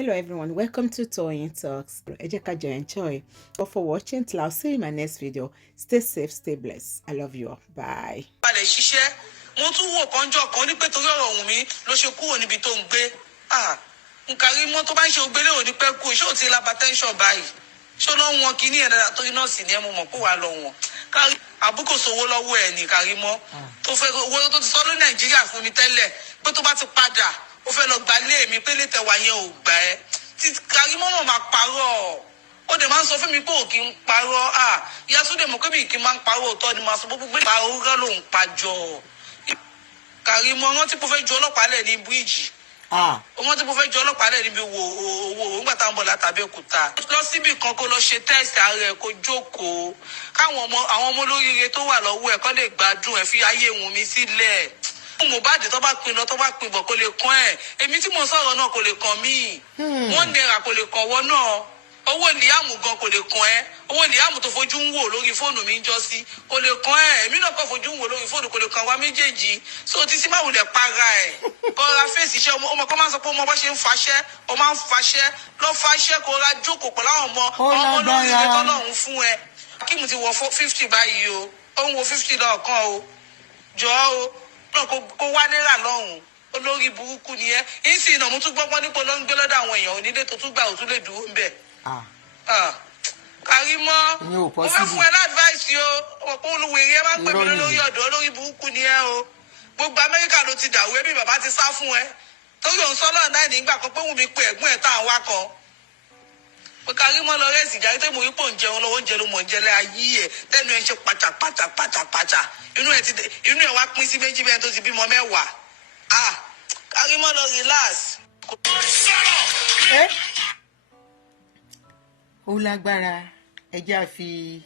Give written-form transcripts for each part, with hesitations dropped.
Hello everyone, welcome to Toyeen Talks. Ẹ jẹ́ ká jọ enjoy. But for watching till I'll see you in my next video. Stay safe, stay blessed. I love you all. Bye. balẹ̀ ṣiṣẹ́ mo tún wò kánjọ́ kan ní pé torí ọ̀rọ̀ Wunmi ló ṣe kúrò níbi tó ń gbé Karimo tó bá ń ṣe ògbélé òní pẹ́ kú ṣé ò ti la hypertension báyìí ṣó lọ́ wọn kí ní ẹ̀ dáadáa torí nọ́ọ̀sì ni ẹ mo mọ̀ kó wàá lọ wọn àbúkò sówó lọ́wọ́ ẹ̀ ní Karimo tó fẹ́ owó tó ti sọ ló Nàìjíríà fún mi tẹ́lẹ̀ pé tó bá ti padà ó fẹ́ lọ gbà lé mi pé létẹ̀ wá yẹn ò gbà ẹ́ tí Karimo mọ̀ máa parọ́ ó dẹ̀ máa ń sọ fún mi pé ò kí ń parọ́ ìyá Túndé mọ̀ pé mi kì í máa ń parọ́ òótọ́ ni máa sọ gbogbo pé parọ́ lòun pàjọ Karimo wọ́n tí mo fẹ́ ju ọlọ́pàá lẹ̀ ní bíríìjì wọ́n tí mo fẹ́ ju ọlọ́pàá lẹ̀ níbi owó nígbà táwọn bọ̀ látàbí òkúta lọ síbì kan kó lọ ṣe tẹ́sì ààrẹ kó jókòó káwọn àwọn ọmọ olóríire tó wà lọ́wọ́ ẹ̀ kọ́ lè gbádùn ẹ̀ fi ayé Wunmi sílẹ̀ Mohbad tó bá pin lọ tó bá pin bọ̀ kó lè kàn ẹ́ èmi tí mo sọ̀rọ̀ náà kò lè kàn mí £1 kò lè kàn wọ́n náà owó Liamu gan kò lè kàn ẹ́ owó Liamu tó fojú ń wò lórí fóònù mi ń jọ sí kò lè kàn ẹ́ èmi náà kò fojú ń wò lórí fóònù kò lè kàn wá méjèèjì so títí má wulẹ̀ para ẹ̀ kó ra fèsì iṣẹ́ ọmọ kó máa ń sọ pé ọmọ bá ṣe ń faṣẹ́ ọ máa ń faṣẹ́ lọ faṣẹ́ kó ra jókòó pẹ̀lú àwọn ọmọ lórí ilé tọ́lọ́run fún ẹ kí mo ti wọ 50 báyìí o ó ń wo 50 lọ́ọ̀kan o jọ̀ọ́ o náà kó wá náírà lọ́hùn olórí burúkú ni ẹ ìsìn ìnà mo tún gbọ́gbọ́n nípò ló ń gbé lọ́dọ̀ àwọn èèyàn onílé tó tún gbà ó tún lè dúró ń bẹ̀. Karimo mo fẹ́ fún ẹ láàdváìsì o ọ̀pọ̀ olùwèrè ẹ máa ń pè mí lórí ọ̀dọ̀ olórí burúkú ni ẹ o gbogbo Amẹ́ríkà ló ti dàwó ẹbí bàbá ti sá fún ẹ torí òun sọ́lọ́ náà nígbà kan pé Wunmi pe ẹ̀gbọ́n ẹ̀ tá à ń wá kan pé Karimo lọ rẹ́ẹ̀sì jáde tó mú ipò ń jẹun lọ́wọ́ oúnjẹ ló mọ̀ ń jẹlẹ̀ ayé ẹ̀ tẹ́nu ẹ̀ ń ṣe pàtàpàtà inú ẹ̀ wá pín sí méjì bẹ́ẹ̀ tó ti bímọ mẹ́wàá Karimo lọ relax. Ó lágbára ẹjẹ́ àfi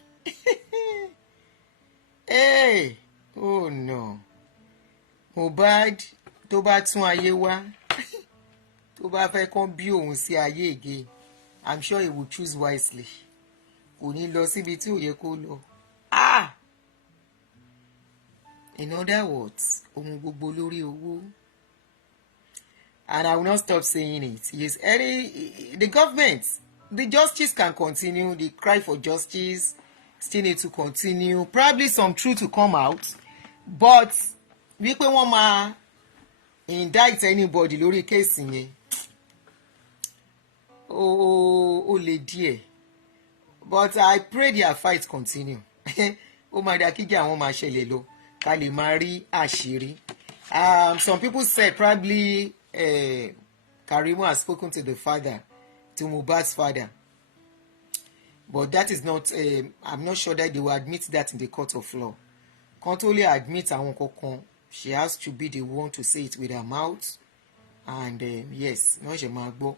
oh no Mohbad tó bá tún ayé wá tó bá fẹ́ kán bí òun sí ayé again I'm sure he will choose wisely kò ní lọ síbi tí ò yẹ kó lọ in other words ohun gbogbo lórí owó. And I will not stop saying it. Yes, the government, the justice can continue. The cry for justice still need to continue. Probably some truth to come out. But wípé wọ́n máa indict anybody lórí case yẹn. Ó lè díẹ̀. But I pray their fight continue. Ó máa dá kíjà àwọn máa ṣẹlẹ̀ lọ. Ká lè máa rí àṣírí. Some people said probably Karimo has spoken to the father, to Mohbad's father. But that is not, I'm not sure that they will admit that in the court of law. Can't only admit àwọn kankan. She has to be the one to say it with her mouth. And yes, no ṣe máa gbọ́.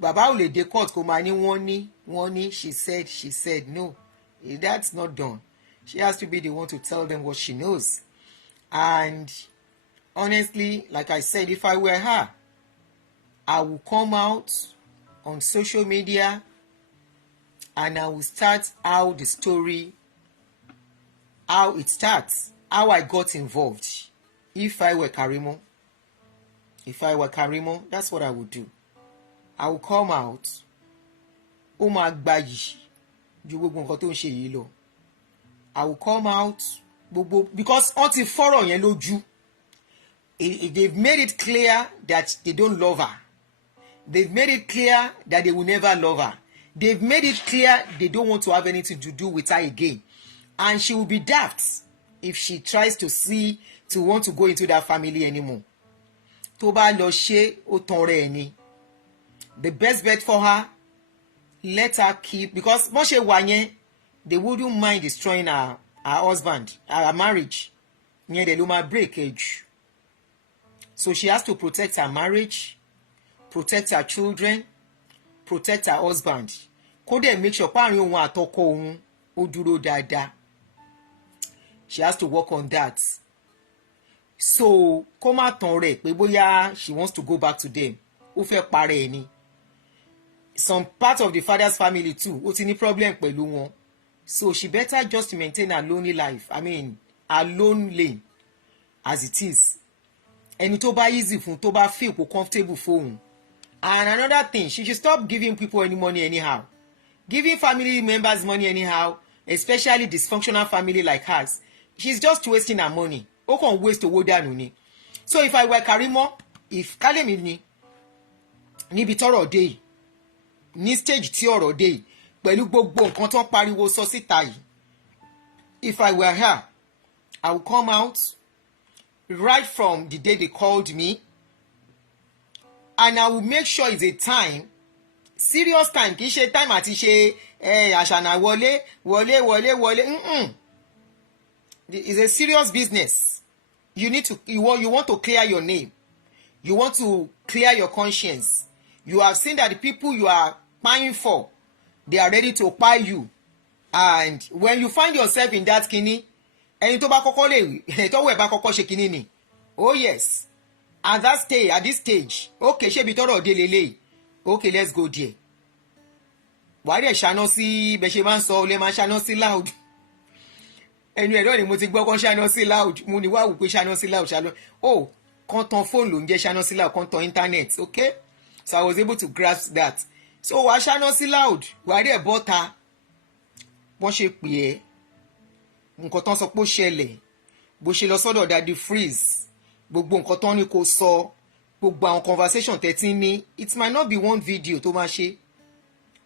Bàbá ò lè dé court kó máa ní wọ́n ní, she said, no. That's not done. She has to be the one to tell them what she knows. And honestly, like I said, if I were her, I would come out on social media and I will start how the story, how it starts, how I got involved. If I were Karimo, that's what I would do. I will come out. Ó máa gbayì ju gbogbo nǹkan tó ń ṣe yìí lọ. I will come out because wọ́n ti fọ́rọ̀ yẹn lójú. They've made it clear that they don't love her. They've made it clear that they will never love her. They've made it clear they don't want to have anything to do with her again. And she will be daft if she tries to want to go into that family anymore. Tó bá lọ ṣe ó tàn rẹ̀ ni. The best bet for her, let her keep, because bó ṣe wà yẹn, they wouldn't mind destroying her husband, her marriage. Yẹn dẹ̀ ló máa break edge. So she has to protect her marriage, protect her children, protect her husband. Kó dẹ̀ make sure páàrin òun àtọkọ òun ó dúró dáadáa. She has to work on that. So kó má tàn rẹ̀ pé bóyá she wants to go back to them. Ó fẹ́ parẹ́ ni. Some part of the father's family too, ó ti ní problem pẹ̀lú wọn. So she better just maintain her lonely life. I mean, her lone lane as it is. Ẹni tó bá easy fún tó bá feel kó comfortable fóun And another thing, she should stop giving people any money anyhow. Giving family members money anyhow, especially dysfunctional family like hers, she's just wasting her money. Ó kàn waste owó dànù ni. So if I were Karimo, if Kalemi ni níbi tọ́rọ̀ dé yìí, ní stage tí ọ̀rọ̀ dé yìí, pẹ̀lú gbogbo nǹkan tó ń pariwo sọ síta yìí, if I were her, I would come out right from the day they called me, and I will make sure it's a time, serious time, kì í ṣe time àti ṣe àṣànà wọlé. It's a serious business. You want to clear your name. You want to clear your conscience. You have seen that the people you are buying for, they are ready to buy you. And when you find yourself in that kini, ẹni tó bá kọ́kọ́ lè tọ́wọ́ ẹ̀ bá kọ́kọ́ ṣe kini ni. Oh yes. At this stage, okay, ṣé ibi tọ́rọ̀ dé lélẹ́yìí. Okay, let's go there. Wàá dẹ̀ ṣáná sí bẹ́ẹ̀ ṣe máa ń sọ ọ lè máa ṣáná sí loud. Ẹnu ẹ̀rọ ni mo ti gbọ́ kán ṣáná sí loud. Mo ní wá wò pé ṣáná sí loud ṣáná. Oh, kan tan phone ló ń jẹ́ ṣáná sí loud, kan tan internet, okay? So I was able to grasp that. So wàá ṣáná sí loud, wàá dẹ̀ bọ́ta. Wọ́n ṣe pè é. Nǹkan tán sọ pé ó ṣẹlẹ̀. Bó ṣe lọ sọ́dọ̀ Daddy Freeze. Gbogbo nǹkan tán ní kó sọ. Gbogbo àwọn conversation tẹ́tí ní. It might not be one video tó máa ṣe.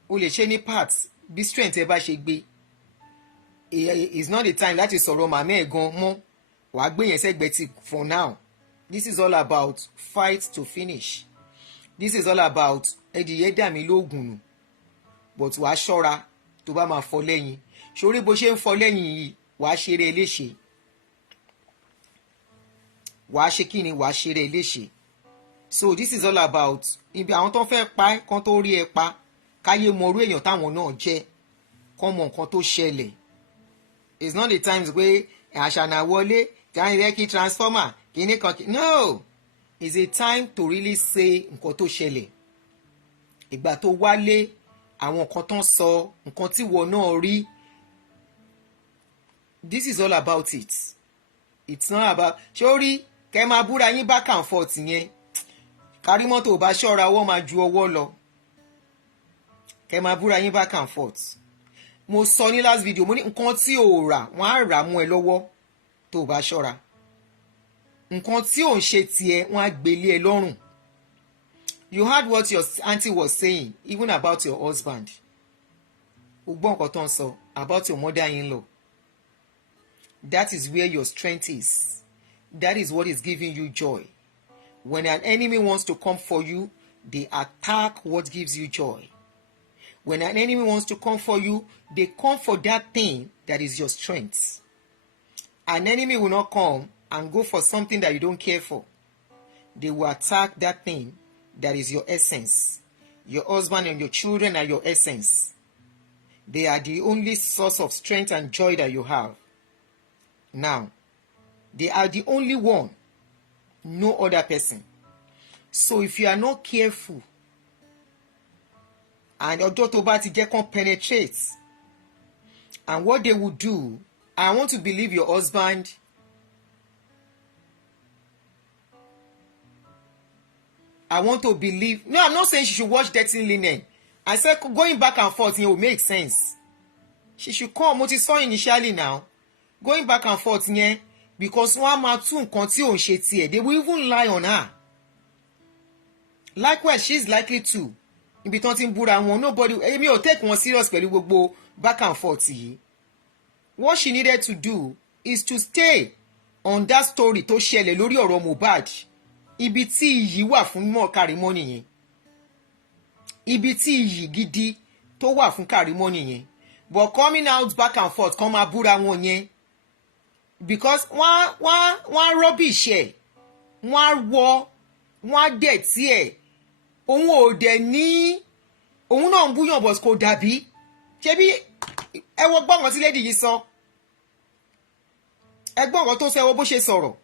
O lè ṣe ní parts bí strength ẹ bá ṣe gbé. It's not the time láti sọ̀rọ̀ màmá ẹ̀ gan mọ́. Wàá gbé yẹn sẹ́gbẹ̀ẹ́ tì for now. This is all about fight to finish. This is all about ẹdìyẹ dà mí lóògùn nù. But wàá ṣọ́ra tó bá máa fọ lẹ́yìn. Ṣorí bó ṣe ń fọ lẹ́yìn yìí, wàá ṣeré léṣe. Wàá ṣe kí ni wàá ṣeré léṣe. So this is all about ibi àwọn tó fẹ́ pa ẹ́ kán tó rí ẹ pa. Káyé mọ orú èèyàn táwọn náà jẹ́. Kán mọ nǹkan tó ṣẹlẹ̀. It's not the times pé àṣànà wọlé kí transformer kíní kan kí. No, it's a time to really say nǹkan tó ṣẹlẹ̀. Ìgbà tó wálé àwọn nǹkan tán sọ nǹkan tí wọ́n náà rí. This is all about it. It's not about ṣé ó rí kẹ́ máa búra yín back and forth yẹn. Karimo tó bá ṣọ́ra wọ́n máa ju ọwọ́ lọ. Kẹ́ máa búra yín back and forth. Mo sọ ní last video mo ní nǹkan tí ò rà wọ́n á rà mú ẹ lọ́wọ́ tó bá ṣọ́ra. Nǹkan tí ò ń ṣe tiẹ̀ wọ́n á gbélé ẹ lọ́rùn. You heard what your aunty was saying even about your husband. O gbọ́ nǹkan tó ń sọ about your mother-in-law. That is where your strength is. That is what is giving you joy. When an enemy wants to come for you, they attack what gives you joy. When an enemy wants to come for you, they come for that thing that is your strength. An enemy will not come and go for something that you don't care for. They will attack that thing that is your essence. Your husband and your children are your essence. They are the only source of strength and joy that you have. Now, they are the only one, no other person. So if you are not careful, and ọjọ́ tó bá ti jẹ́ kán penetrate, and what they will do, I want to believe your husband I want to believe. No, I'm not saying she should watch Dirty Linen. I said going back and forth here will make sense. She should come. Mo ti sọ initially now. Going back and forth here because wọ́n á máa tún nǹkan tí ò ń ṣe tiẹ̀. They will even lie on her. Likewise, she's likely to. Ibi tán ti ń búra wọn, nobody. Èmi ò take wọn serious pẹ̀lú gbogbo back and forth yìí. What she needed to do is to stay on that story tó ṣẹlẹ̀ lórí ọ̀rọ̀ Mohbad. Ibi tí iyì wà fún mọ́ Karimo nìyẹn. Ibi tí iyì gidi tó wà fún Karimo nìyẹn. But coming out back and forth kán máa búra wọn yẹn. Because wọ́n rubbish ẹ̀. Wọ́n á dẹ̀ tí ẹ̀. Òun ò dẹ̀ ní. Òun náà ń búyàn bọ̀ kò dàbí. Ṣebí ẹ wo gbọ́ngàn tí lady yìí sọ. Ẹ gbọ́ngàn tó sọ ẹ wo bó ṣe sọ̀rọ̀.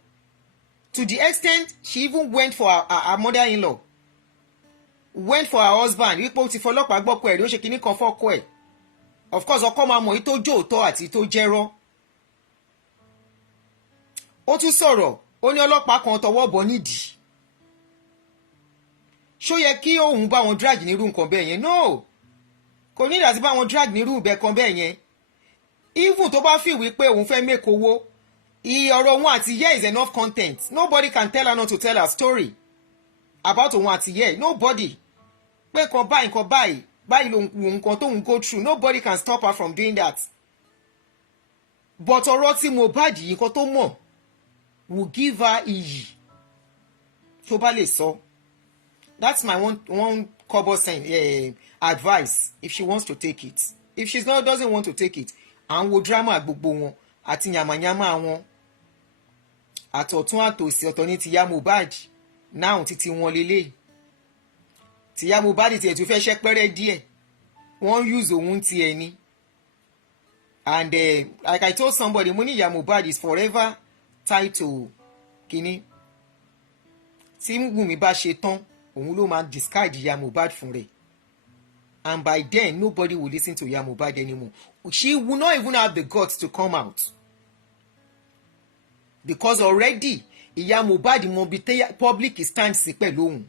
To the extent she even went for her mother-in-law. Went for her husband. Wípé ó ti fọlọ́pàá gbọ́kọ ẹ̀ ló ṣe kinní kan fọ́kọ ẹ̀. Of course ọkọ máa mọ̀ èyí tó jó òótọ́ àti tó jẹ́rọ́. Ó tún sọ̀rọ̀ ó ní ọlọ́pàá kan tọwọ́ bọ̀ nídìí. ṣó yẹ kí òun bá wọn drag nírú nǹkan bẹ́ẹ̀ yẹn? No, kò ní ìdásí bá wọn drag nírú nǹkan bẹ́ẹ̀ yẹn. Even tó bá fi wípé òun fẹ́ make owó, ọ̀rọ̀ òun àti Ìyá is enough content. Nobody can tell her not to tell her story about òun àti Ìyá. Nobody. Pé kan báyìí lòun nǹkan tóun go through. Nobody can stop her from doing that. But ọ̀rọ̀ tí Mohbad yìí nǹkan tó mọ̀ will give her iyì tó bá lè sọ. That's my one kobo advice if she wants to take it. If she doesn't want to take it, àwọn wo drama gbogbo wọn àti yamayama wọn àtọ̀tún àtòsí ọ̀tọ̀ ní ti Ìyá Mohbad náà títí wọn lélẹ̀. Ti Ìyá Mohbad tiẹ̀ tún fẹ́ ṣẹ́pẹ́rẹ́ díẹ̀, wọ́n use òun ti ẹ̀ ni. And like I told somebody, mo ní Ìyá Mohbad is forever tied to kínní. Tí Wunmi bá ṣe tán, òun ló máa discard Ìyá Mohbad fún rẹ̀. And by then, nobody will listen to Ìyá Mohbad anymore. She will not even have the guts to come out. Because already, Ìyá Mohbad mọ bí public stand sí pẹ̀lú òun.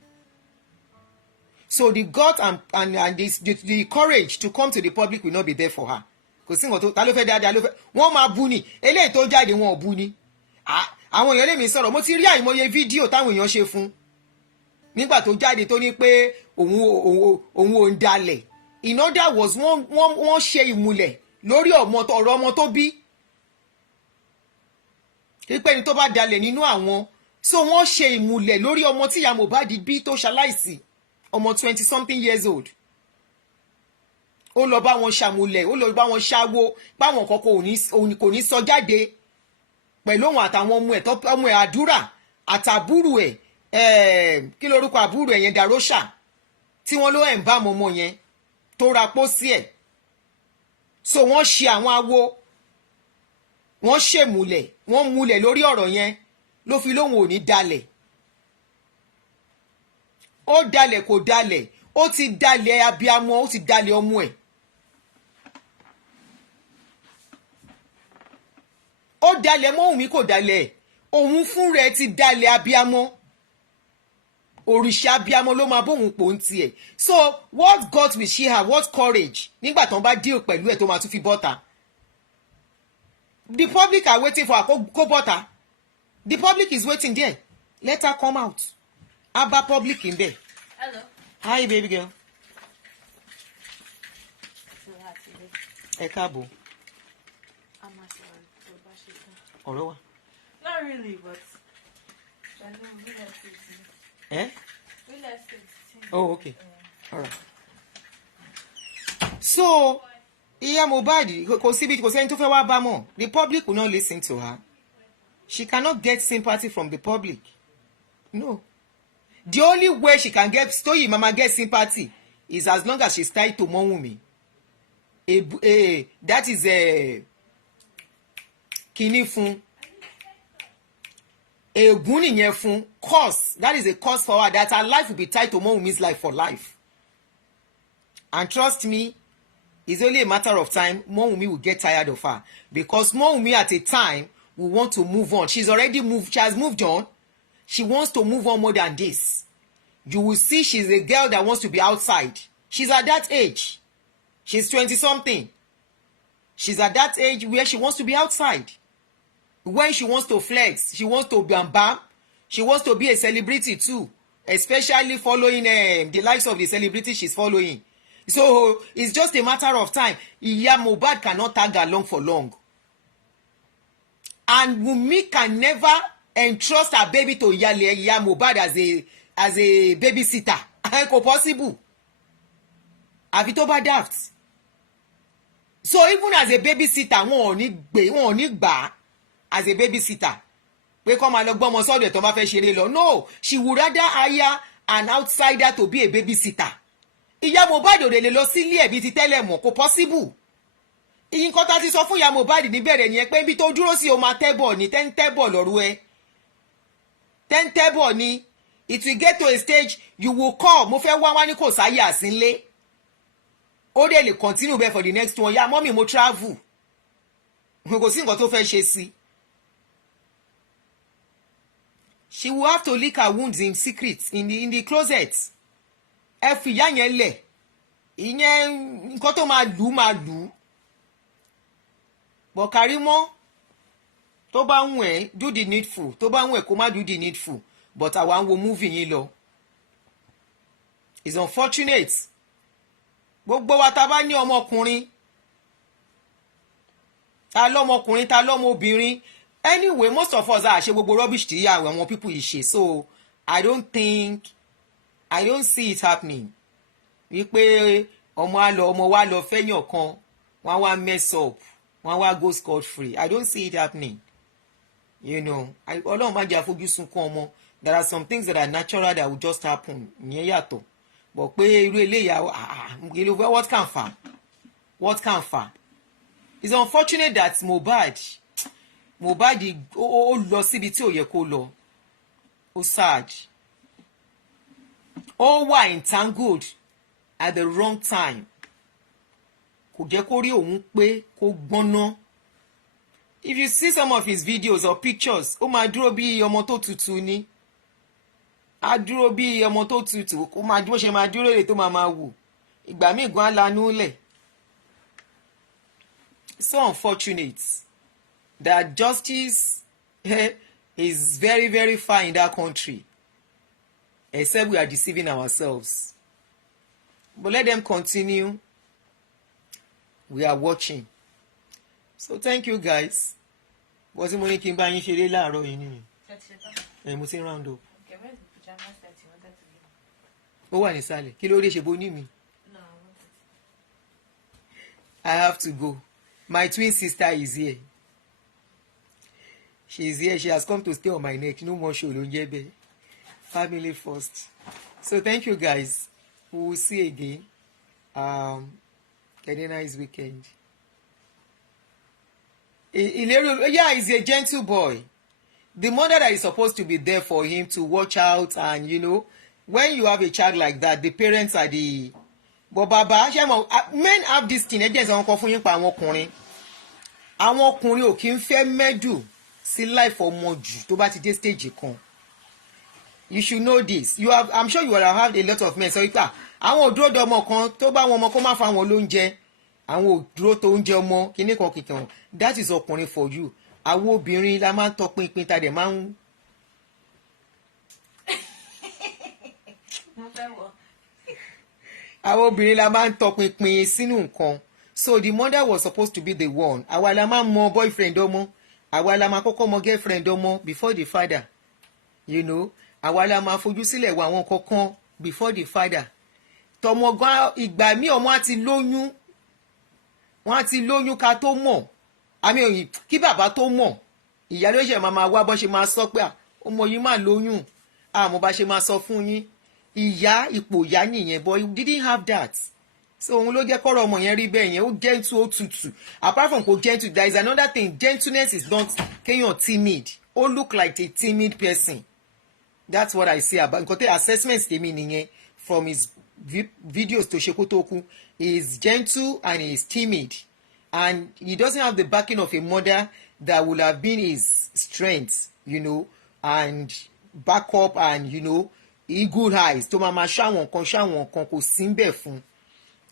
So the guts and the courage to come to the public will not be there for her. Kò sí nǹkan tó ta ló fẹ́ dáadáa ló fẹ́. Wọ́n máa bú ni. Eléyìí tó jáde wọn ò bú ni. Àwọn èèyàn lè mi sọ̀rọ̀. Mo ti rí àìmọye fídíò táwọn èèyàn ṣe fún. Nígbà tó jáde tó ní pé òun ò ń dalẹ̀. In other words, wọ́n ṣe ìmùlẹ̀ lórí ọ̀rọ̀ ọmọ tó bí. Pípẹ́ ni tó bá dalẹ̀ nínú àwọn. So wọ́n ṣe ìmùlẹ̀ lórí ọmọ tí Ìyá Mohbad bí tó ṣaláìsí. Ọmọ 20 something years old. Ó lọ bá wọn ṣàmùlẹ̀, ó lọ bá wọn ṣáwó, báwọn kọ̀ọ̀kan kò ní sọ jáde pẹ̀lú òun àtàwọn ọmọ ẹ̀ àdúrà àtàbúrò ẹ̀ kí lorúkọ àbúrò ẹ̀ yẹn Dàróṣà tí wọ́n ló ẹ̀ ń bá ọmọ yẹn tó ra pósí ẹ̀. So wọ́n ṣe àwọn awo, wọ́n ṣèmùlẹ̀, wọ́n múlẹ̀ lórí ọ̀rọ̀ yẹn ló fi lóhùn ò ní dalẹ̀. Ó dalẹ̀ kò dalẹ̀, ó ti dalẹ̀ abiyamọ, ó ti dalẹ̀ ọmọ ẹ̀. Ó dalẹ̀ mọ́ Wunmi kò dalẹ̀, òun fún rẹ̀ ti dalẹ̀ abiyamọ. Òrìṣà abiyamọ ló máa bóun pò ń tiẹ̀. So what God will she have, what courage nígbà tán bá deal pẹ̀lú ẹ̀ tó máa tún fi bọ́ta. The public are waiting for her kó bọ́ta. The public is waiting there. Let her come out. Abba public in there. Hello. Hi baby girl. Ẹ káàbọ̀. Ọ̀rọ̀ wa. Not really, but Eh? Oh, okay. All right. So, Ìyá Mohbad, kò sẹ́ni tó fẹ́ wá bá mọ̀. The public will not listen to her. She cannot get sympathy from the public. No. The only way she can get Toyin Mama get sympathy is as long as she's tied to Wunmi. That is a kini fún. Ègún nìyẹn fún cause. That is a cause for her that her life will be tied to Wunmi's life for life. And trust me, it's only a matter of time Wunmi will get tired of her. Because Wunmi at a time will want to move on. She's already moved. She has moved on. She wants to move on more than this. You will see she's a girl that wants to be outside. She's at that age. She's 20 something. She's at that age where she wants to be outside. When she wants to flex, she wants to bam. She wants to be a celebrity too. Especially following the likes of the celebrities she's following. So it's just a matter of time. Ìyá Mohbad cannot tag along for long. And Wunmi can never entrust her baby to Ìyá Mohbad as a babysitter. Kò possible. Àfi tó bá daft. So even as a babysitter, wọn ò ní gbà as a babysitter. Pé kó máa lọ gbọ́mọ sọ́dọ̀ ẹ̀ tó bá fẹ́ ṣeré lọ. No, she would rather hire an outsider to be a babysitter. Ìyá Mohbad ò lè lọ sílé ẹ̀ bí ti tẹ́lẹ̀ mọ̀, kò possible. Ìyín kan tá ti sọ fún Ìyá Mohbad níbẹ̀rẹ̀ yẹn pé ibi tó dúró sí o máa tẹ́bọ̀ ní tẹ́ńtẹ́bọ̀ lọ́rú ẹ. Tẹ́ńtẹ́bọ̀ ni it will get to a stage you will call mo fẹ́ wá ní kò sáyé àsínlé. Ó dẹ̀ lè continue bẹ́ẹ̀ for the next one. Ya mọ́mì mo travel. Kò sí nǹkan tó fẹ́ ṣe sí. She will have to lick her wounds in secret in the closet. ẹ fi ìyá yẹn lẹ̀, ìyẹn nǹkan tó máa lù ú. But Karimo, tó bá wù ẹ́ do the needful, tó bá wù ẹ́ kó má do the needful, but àwa ń wo movie yín lọ. It's unfortunate. Gbogbo wa ta bá ní ọmọkùnrin, ta lọ́mọkùnrin, ta lọ́mọbìnrin. Anyway, most of us are ṣe gbogbo rubbish tí àwọn people yìí ṣe. So I don't see it happening. Wípé ọmọ wa lọ fẹ́yàn kan, wọ́n wá mess up, wọ́n wá go scot free. I don't see it happening. You know, Ọlọ́run má jẹ́ àfojú sunkún ọmọ. There are some things that are natural that will just happen. Ìyẹn yàtọ̀. But pé irú eléyà what can fà? It's unfortunate that Mohbad ó lọ síbi tí ò yẹ kó lọ. Ó sad. Ó wà entangled at the wrong time. Kò jẹ́ kó rí òun pé kó gbọ́ná. If you see some of his videos or pictures, ó máa dúró bí ọmọ tó tutù ni. Á dúró bí ọmọ tó tutù, ó máa dúró ṣe máa dúró lè tó máa wò. Ìgbà míì gan lanú lẹ̀. So unfortunate that justice is very, very far in that country. Except we are deceiving ourselves. But let them continue. We are watching. So thank you guys. What's the money Kimba in Shiri Laro in? I'm saying round up. Okay, where's the pajamas that you wanted to give? Oh, one is Sally. Kilo de Sheboni me. No, I wanted. I have to go. My twin sister is here. She is here. She has come to stay on my neck. No more show. Family first. So thank you guys. We will see again. Get a nice weekend. Yeah, he's a gentle boy. The mother that is supposed to be there for him to watch out, and you know, when you have a child like that, the parents are the. But Baba, men have this thing. Again, àwọn kan fún yín pa àwọn ọkùnrin. Àwọn ọkùnrin ò kí ń fẹ́ mẹ́dù sí life ọmọ jù tó bá ti dé stage kan. You should know this. I'm sure you will have a lot of men. So ipa àwọn òdúró de ọmọ kan tó bá wọn ọmọ kó má fa wọn lóúnjẹ. Àwọn òdúró tó ń jẹ ọmọ kíní kan kìkan. That is ọkùnrin for you. Àwọn obìnrin la máa ń tọpinpin ta dẹ̀ máa ń. Àwọn obìnrin la máa ń tọpinpin sínú nǹkan. So the mother was supposed to be the one. Àwa la máa ń mọ boyfriend ọmọ. Àwa la máa kọ́kọ́ mọ girlfriend ọmọ before the father. You know, àwa la máa fojú sílẹ̀ wọ àwọn kankan before the father. Tọmọ gan ìgbà míì ọmọ á ti lóyún. Wọ́n á ti lóyún ká tó mọ̀. Àmì òyìn kí bàbá tó mọ̀. Ìyá ló ṣe máa wá bọ́ ṣe máa sọ pé ọmọ yìí máa lóyún. Àmọ́ bá ṣe máa sọ fún yín. Ìyá ipò ìyá nìyẹn, but you didn't have that. So òun ló jẹ́ kọ́rọ̀ ọmọ yẹn rí bẹ́ẹ̀ yẹn, ó gentle ó tutù. Apart from kò gentle, there is another thing. Gentleness is not kéèyàn timid. Ó look like a timid person. That's what I say about nǹkan tẹ́ assessments tèmi nìyẹn from his videos tó ṣe kó tó kú. He is gentle and he is timid. And he doesn't have the backing of a mother that would have been his strength, you know, and back up and, you know, eagle eyes tó máa ṣáwọn kan kò sí ń bẹ̀ fún.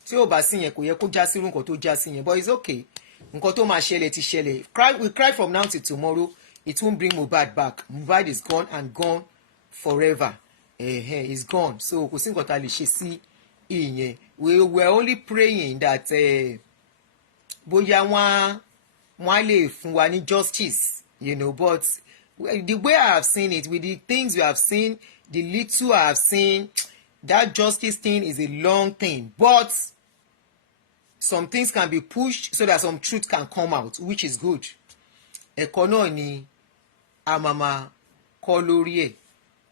Tí ó bá sí yẹn kò yẹ kó já sí irú nǹkan tó já sí yẹn, but it's okay. Nǹkan tó máa ṣẹlẹ̀ ti ṣẹlẹ̀. We cry from now till tomorrow. It won't bring Mohbad back. Mohbad is gone and gone forever. He's gone. So kò sí nǹkan tá a lè ṣe sí ìyẹn. We were only praying that bóyá wọ́n á lè fún wa ní justice, you know, but the way I have seen it, with the things we have seen, the little I have seen, that justice thing is a long thing. But some things can be pushed so that some truth can come out, which is good. Ẹ̀kọ́ náà ni a máa kọ́ lórí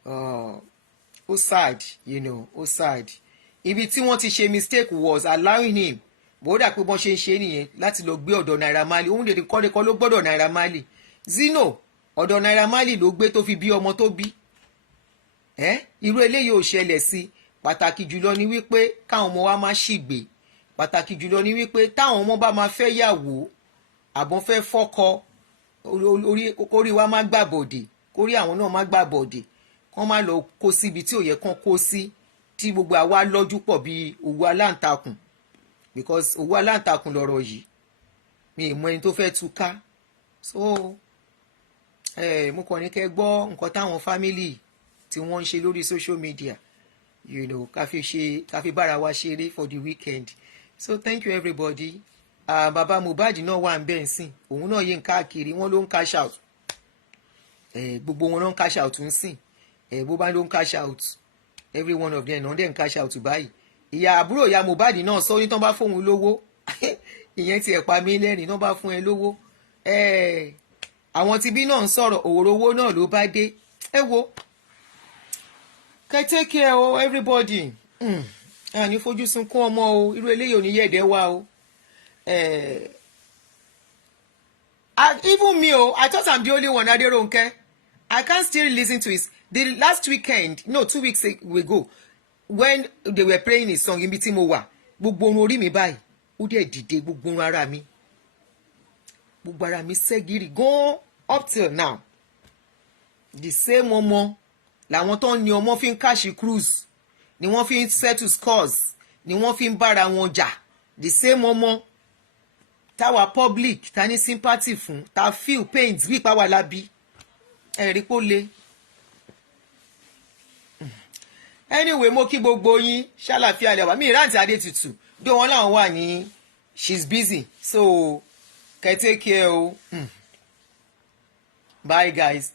ẹ̀. Ó sad, you know, ó sad. Ibi tí wọ́n ti ṣe mistake was allowing him. Bódà pé bọ́n ṣe ń ṣe nìyẹn láti lọ gbé ọ̀dọ̀ Naira Marley. Òun lè kọ́ ló gbọ́dọ̀ Naira Marley. Zino ọ̀dọ̀ Naira Marley ló gbé tó fi bí ọmọ tó bí. Irú eléyìí ò ṣẹlẹ̀ sí. Pàtàkì jùlọ ni wípé káwọn ọmọ wa máa ṣìgbé. Pàtàkì jùlọ ni wípé táwọn ọmọ bá máa fẹ́ yàwó àbọ̀n fẹ́ fọ́kọ kórí wa má gbàbọ̀dè kórí àwọn náà má gbàbọ̀dè kán má lọ kó síbi tí ò yẹ kán kó sí tí gbogbo àwa lọ́jú pọ̀ bí òwú aláǹtakùn because òwú aláǹtakùn lọ̀rọ̀ yìí mi ì mọ ẹni tó fẹ́ tú ká so mo kàn ní kẹ́ gbọ́ nǹkan táwọn fámìlì tí wọ́n ń ṣe lórí social media ká fi bára wa ṣeré for the weekend so thank you everybody. Bàbá Mohbad náà wà ń bẹ́ẹ̀ sìn òun náà yé ń káàkiri wọ́n ló ń cash out gbogbo wọn ló ń cash out ń sìn bó bá ló ń cash out every one of them náà dẹ̀ ń cash out báyìí ìyá àbúrò ìyá Mohbad náà sọ ní tán bá fóun lówó ìyẹn ti ẹ̀pa mi lẹ́rìn náà bá fún ẹ lówó àwọn tibí náà ń sọ̀rọ̀ òwòrò owó náà ló bá dé wo kẹ́ take care o everybody àní fojú sunkún ọmọ o irú eléyìí ò ní yẹ̀dẹ̀ wá o. Even me, I thought I'm the only one. Aderonke, I can't still listen to his. The last weekend, no, 2 weeks ago, when they were playing his song, Ibi tí mo wà, gbogbo orun orí mi báyìí, ó dẹ̀ dìde gbogbo orun ara mi, gbogbo ara mi ṣẹ́gìrì gan up till now. The same ọmọ làwọn tó ń ní ọmọ fi ń cash cruise, ni wọ́n fi ń settle scores, ni wọ́n fi ń bára wọn jà. The same ọmọ táwa public ta ní sympathy fún ta feel pains bí ìpáwà lábí ẹ̀rí pó le. Anyway mo kí gbogbo yín ṣàlàfíà lẹ́wà mí ìrántí Adétutù bí wọn láwọn wà ní she's busy so kẹ́ take care o. Bye guys.